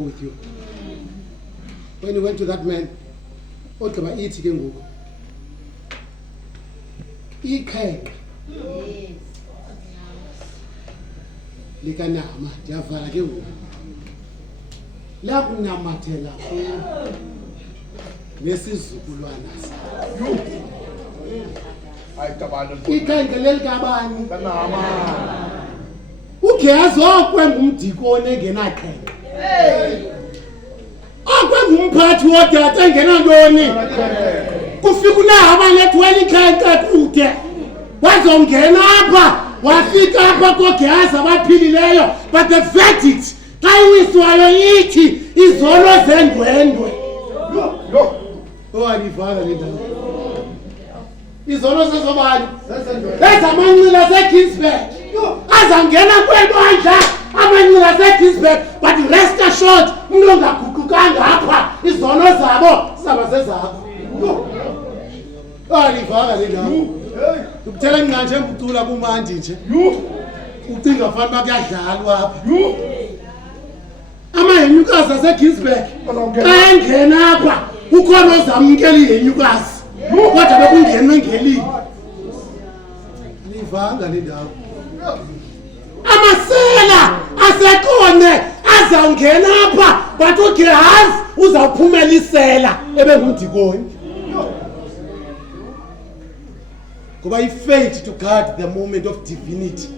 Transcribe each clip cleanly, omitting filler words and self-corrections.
with you. When you went to that man, ogqiba ithi ke ngoku ikhaya likanama ndiyavala ke ngoku la kunamathela nesizukulwana ikhaya leli kabani kanama uGehazi okwengumdikoni engenaqhele okwengumphathi wodata engenantoni kufika unahaba nethwele ikhaya kude wazongena apha wafika apha koGehazi abaphilileyo, but the verdict xa iwiswayo ithi izolo zendwendwe. Owalivala le ndawo izolo zezobani ezamancila seGinsberg azangena kwebandla amancila seGinsberg, but rest assured umuntu ongaguqukanga apha izono zabo zaba zezakho. Owalivala le ndawo ukuthela nganje ngucula kumandi nje ucinga fanele kuyadlalwa apha amahenyukazi aseGinsberg xa engena apha ukhona ozamkela ihenyukazi kodwa bekungenwe ngelini livanga le ndawo. Amasela aseqonde azawungena apha but uGehazi uzawuphumela isela ebengumdikoni ngoba he failed to guard the moment of divinity.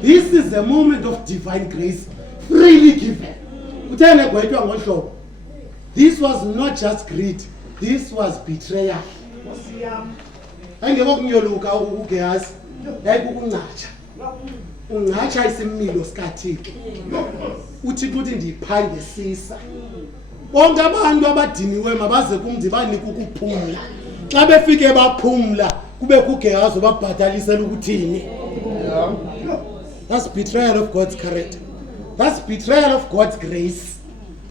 This is the moment of divine grace freely given. Kuthene gwetwa ngohlobo. This was not just greed, this was betrayal. Angeke kunyoluka uGehazi yayikukuncatsha uncatsha isimilo sikaThixo uThixo uthi ndiphangesisa bonke abantu abadiniwe mabaze kumndibanike ukuphumla. Xa befike baphumla kube kuGehazi babhadalisela ukuthini. That's betrayal of God's character. That's betrayal of God's grace.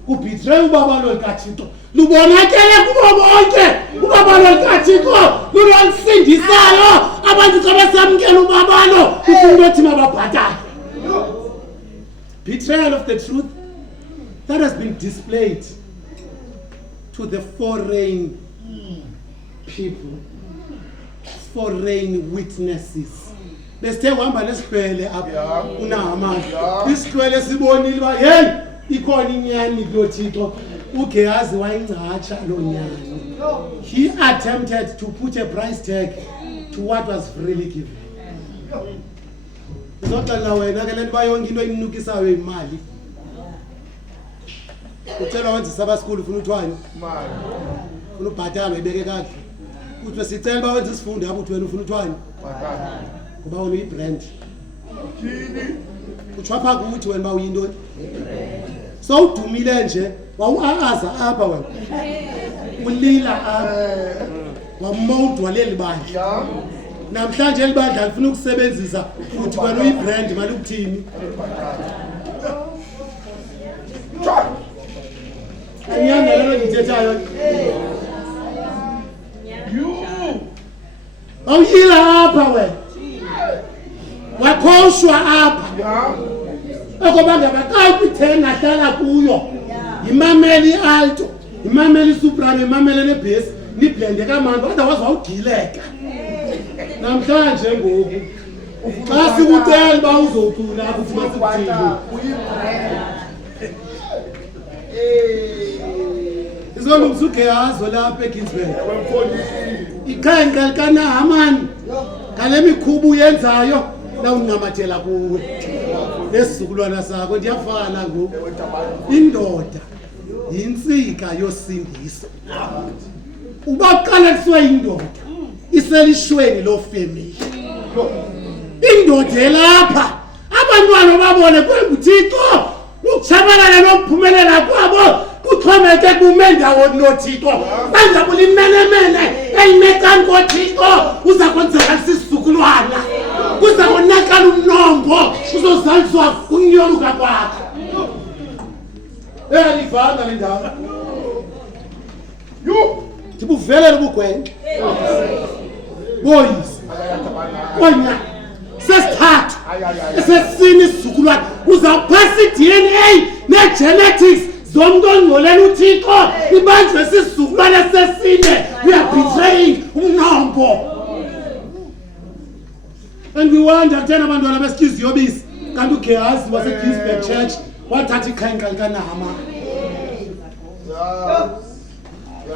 Kubetray ubaba lo kaThixo lubonakele kubo bonke ubaba lo kaThixo lunosindisayo abantu xa besamkela ubaba lo ufuna ukuthi mababhatale. Betrayal of the truth that has been displayed to the foreign people, foreign witnesses. Besithe uhamba lesihlwele apha uNahamani isihlwele sibonile ba hey ikhona inyani kuloThixo uGehazi wayingcatsha lo nyani. He attempted to put a price tag to what was freely given. Uzoxela wena ke lento bayonke into inukisayo imali ucela wenze saba school ufuna uthwani imali ufuna ubhatala ibeke kahle uthi sicela bawenze isifundo apho uthi wena ufuna uthwani bhatala kuba wona ibrand yini uchapha ukuthi wena ba uyintoni so udumile nje wawuaza apha wena ulila apha wamodwa leli bandla namhlanje elibandla lifuna ukusebenzisa futhi wena uyibrand mali ukuthini anyanga lelo ngithethayo awuyila apha wena wakhoshwa apha okobanga bakayipithenga hlala kuyo imameli alto imameli soprano imameli nebass niblende kamandi otherwise wawugileka. Namhlanje ngoku xa sikucela ba uzocula ukuthi masikuthini izolo uGehazi lapha eGinsberg ikhanka likaNahamani ngale mikhubu yenzayo la unamathela kuwe nesizukulwana sakho ndiyafana ngoku indoda yinsika yosindiso ubaqala kusiwe indoda iselishweni lo family indoda elapha abantwana babone kwenguThixo ukuchabalala nokuphumelela kwabo kuxhomeke kumendawo noThixo banjabula imenemene eyimekani koThixo uza kwenzeka isizukulwana kuza konakala umnombo uzozaliswa kunyoluka kwakho elivanga le ndawo ndibuvele lobugwenke boyise konya sesithathu esesini isizukulwana uzawuphasa iDNA negenetics zonke ongcolela uThixo ibanjwe sisizukulwane sesine. We are betraying umnombo. And we wonder kuthena abantwana besikhizi yobisi kanti uGehazi waseGinsberg Church wathatha ikhenqa likaNahama.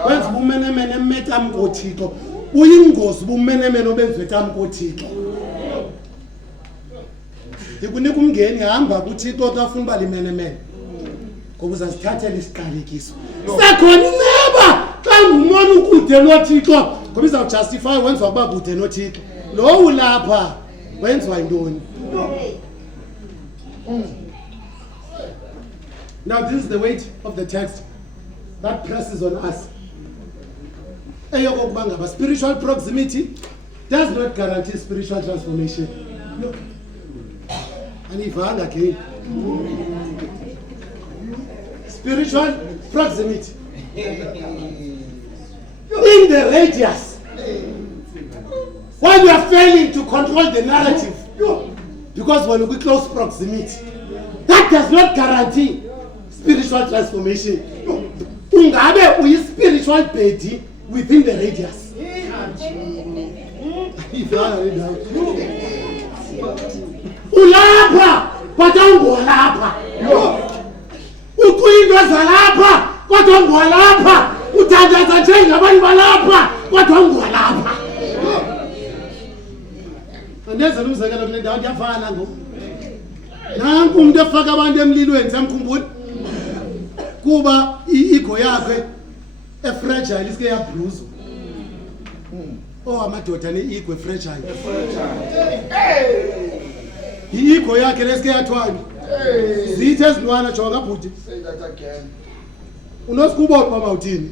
Wenza ubumenemene emecam koThixo. Uyingozi ubumenemene obenziwe ecam koThixo. Ndikunika umngeni hamba kuThixo xa ufuna uba limenemene. Ngoba uzasithathela isiqalekiso. Sekhona inceba xa ngumona ukude noThixo ngoba izawujustify wenziwa kuba kude noThixo. Lo ulapha wenziwa yintoni? Now this is the weight of the text that presses on us. Eyokokuba ngaba spiritual proximity does not guarantee spiritual transformation. Look. Anivanga again. Spiritual proximity. In the radius. While we are failing to control the narrative, because when we close proximity, that does not guarantee spiritual transformation. Ungabe uyi spiritual body within the radius. Ulapha kodwa ungolapha. Ukuyinto zalapha kodwa ungolapha. Uthandaza nje ngabantu balapha kodwa ungolapha. Andenza umzekelo kule ndawo kuyafana ngoku. Nanku umuntu efaka abantu emlilweni samkhumbula. Kuba iego yakhe efragile isike yabruzo. Amadoda neego fragile. Iego yakhe lesike yathwani. Zithe ezinwana jonga bhuti. Say that again. Unosikubo baba uthini?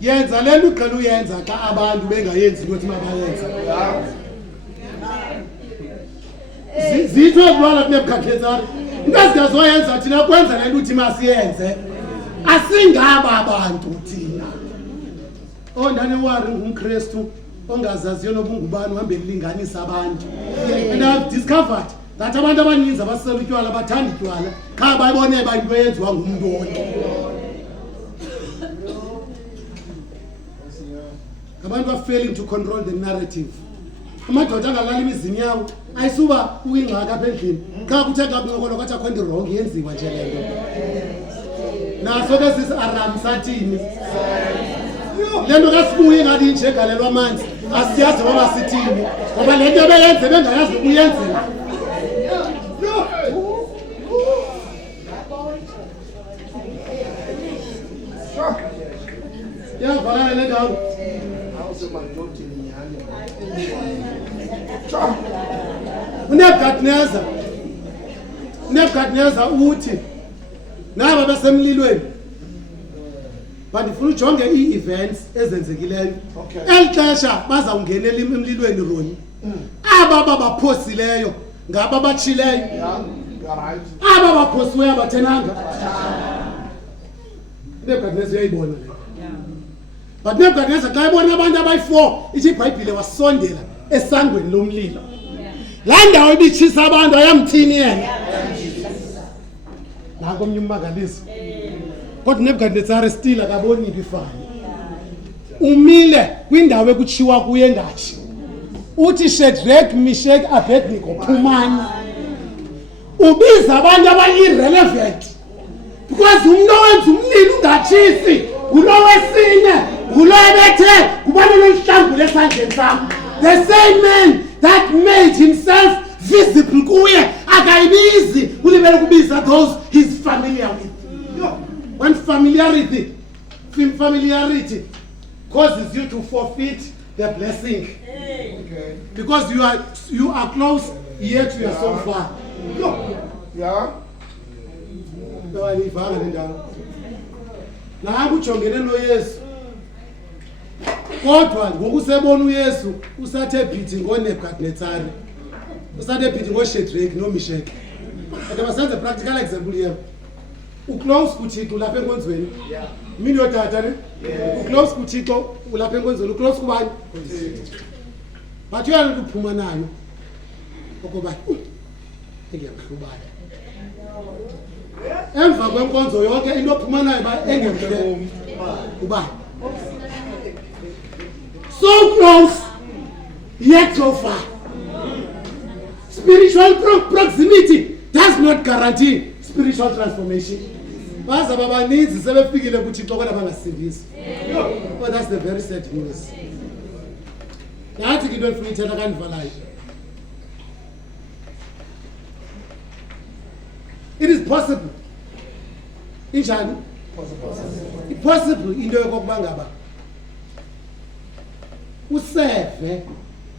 Yenza lento uqala uyenza xa abantu bengayenzi ukuthi mabayenze. Zithe ezinwana kunebukhakhetari. Ngazizoyenza thina kwenza lento uthi masiyenze. Asingaba abantu thina. Ondane wari ngumKristu ongazaziyo nobungubani uhambe kulinganisa abantu. And I've discovered that abantu abaninzi abasela utywala bathanda utywala qha bayibone abantu beyenziwa ngumuntu wonke. Abantu are failing to control the narrative. Amadoda angalala imizini yawo ayisuba uyingxaka apha endlini qha kuthe xa kunqokolo kwathi akho into wrong yenziwa nje lento. Naso ke sisi Aram sathini lento kasibuye ngathi nje galelwa amanzi asiyazi ngoba sithini ngoba lento beyenze bengayazi ukuyenzela. Yavakala le ndawo uNebukadneza uthi naba basemlilweni bandifuna ujonge ii-events ezenzekileyo. Elixesha bazawungenela emlilweni roni aba babaphosileyo ngaba batshileyo aba baphosiweyo abathenanga. Nebukadneza uyayibona le. But Nebukadneza xa ebona abantu abayi-4 ithi iBhayibhile wasondela esangweni lomlilo. Laa ndawo ibitshisa abantu ayamthini yena. Nanko omnye ummangaliso. Kodwa uNebukadnezar still akaboni into ifana. Umile kwindawo ekutshiwa kuye engatshi. Uthi Shadrach, Meshach, Abednego phumani. Ubiza abantu aba-irrelevant. Because umuntu owenza umlilo ungatshisi ngulo wesine ngulo ebethe kubani lomhlangule esandleni sam. The same man that made himself visible kuye akayibizi ulibele kubiza those he's familiar with. When familiarity causes you to forfeit the blessing. Okay. Because you are close yet you are so far. Yeah. Nangu ujongene noYesu. Kodwa ngokusebona uYesu usathe phithi ngoNebukadnezar. Usathe phithi ngoShadrach noMeshach. Ake basenze practical example here. Uclose kuThixo lapha enkonzweni. Yeah. Mini yotata ne? Yeah. Uclose kuThixo ulapha enkonzweni. Uclose kubani? Bathi uyana ukuphuma nayo. Okoba. Ngiyamhlubana. emva kwenkonzo yonke into ophumanayo ba engemhle ubani so close yet so far. Spiritual proximity does not guarantee spiritual transformation. Baza babaninzi sebefikile kuThixo kodwa bangasindisi. But that's the very sad news. Nathi into efuna ithetha kanivalayo. It is possible. Injani? It's possible into yokokuba ngaba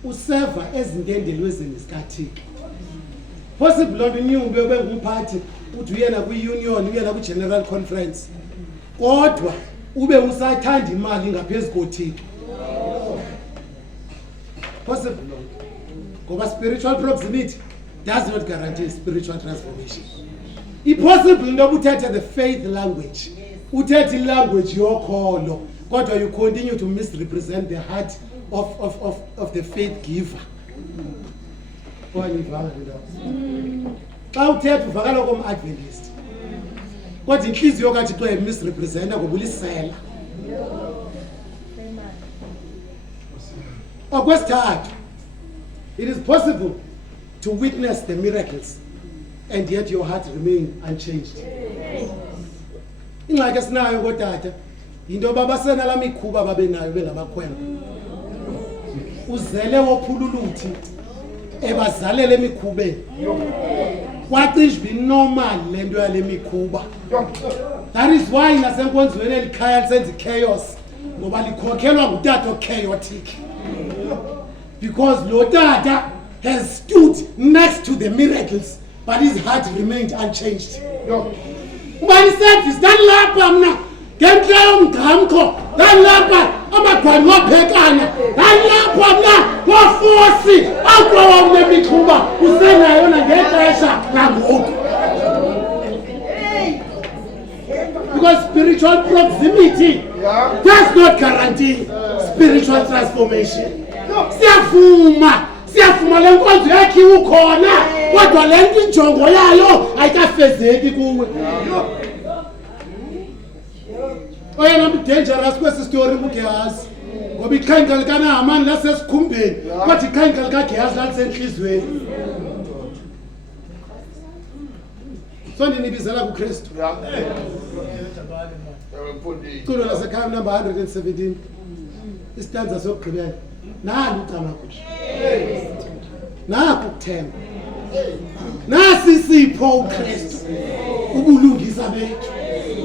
useva ezintendelwezini zikaThixo. Possible lonto inyumba yobe ngumphathi uthi uyena kwi-union uyena kwi-general conference kodwa ube usathanda imali ngaphezulu koThixo. Possible lonto ngoba spiritual proximity does not guarantee spiritual transformation. Impossible into uthethe the faith language uthethe ilanguage yokholo kodwa you continue to misrepresent the heart of the faith giver. Xa uthetha uvakala kom-Adventist kodwa inhliziyo kaThixo misrepresenta ngoba ulisela. Okwesithathu, it is possible to witness the miracles and yet your heart remain unchanged. Ingxaki esinayo kodata into yoba basenala mikhuba babenayo bengabakhwembe uzele wophululuthi ebazalele emikhubeni kwacishe binormal lento yale mikhuba. That is why nasenkonzweni elikhaya lisenza chaos ngoba likhokhelwa ngutata chaotic, because lo tata has stood next to the miracles but his heart remained unchanged. Ubani service dalapha mna ngenhla umgqamkho dalapha amagwani waphekana dalapha mna wafosi akwawa unemikhuba usenayo ngexesha langoku. Because spiritual proximity does not guarantee spiritual transformation. Siyafuma lenkonzo yakhe ukhona kodwa lento injongo yayo ayikafezeki kuwe. Oyena dangerous kwesi story uGehazi ngoba ikhanka likaNahamani lasesikhumbeni kodwa ikhanka likaGehazi lalisenhlizweni. So ndinibizela kuKristu. Culo lasekhaya number 117 istanza sokugqibela. Nali ucama kuhle. Naku ukuthemba. Nasi isipho uKristu ubulungisa bethu.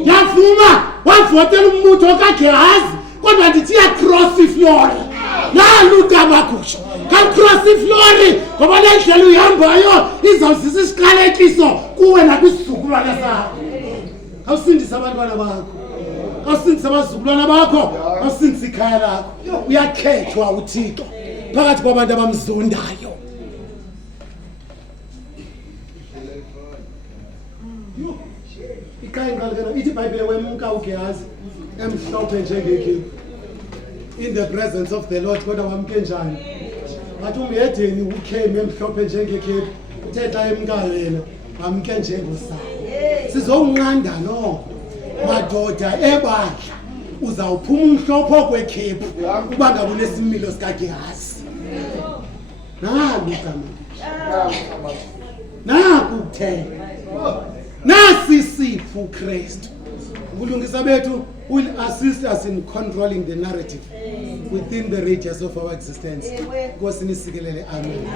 Yavuma wavotela umuntu okaGehazi kodwa ndithi ya cross iflori. Nali ucama kuhle. Ka cross iflori ngoba le ndlela uyihambayo izawuzisa isiqalekiso kuwe nakwisizukulwana sakho. Awusindisa abantwana bakho. Awusindisa abazukulwana bakho, awusindisa ikhaya lakho. Uyakhethwa uThixo phakathi kwabantu abamzondayo. Ikhaya inqalekela ithi iBhayibhile wemuka uGehazi emhlophe njengekhefu in the presence of the Lord kodwa wamke njani? Bathi umyedeni ukheme emhlophe njengekhefu uthe xa emkayo yena wamke njengosana. Sizonqanda noko madoda ebandla uzawuphuma umhlophe kwekhephu kuba ngabe unesimilo sikaGehazi. Naku ukuthemba. Nasi isipho uKristu. Ubulungisa bethu will assist us in controlling the narrative within the radius of our existence. Nkosi nisikelele. Amen.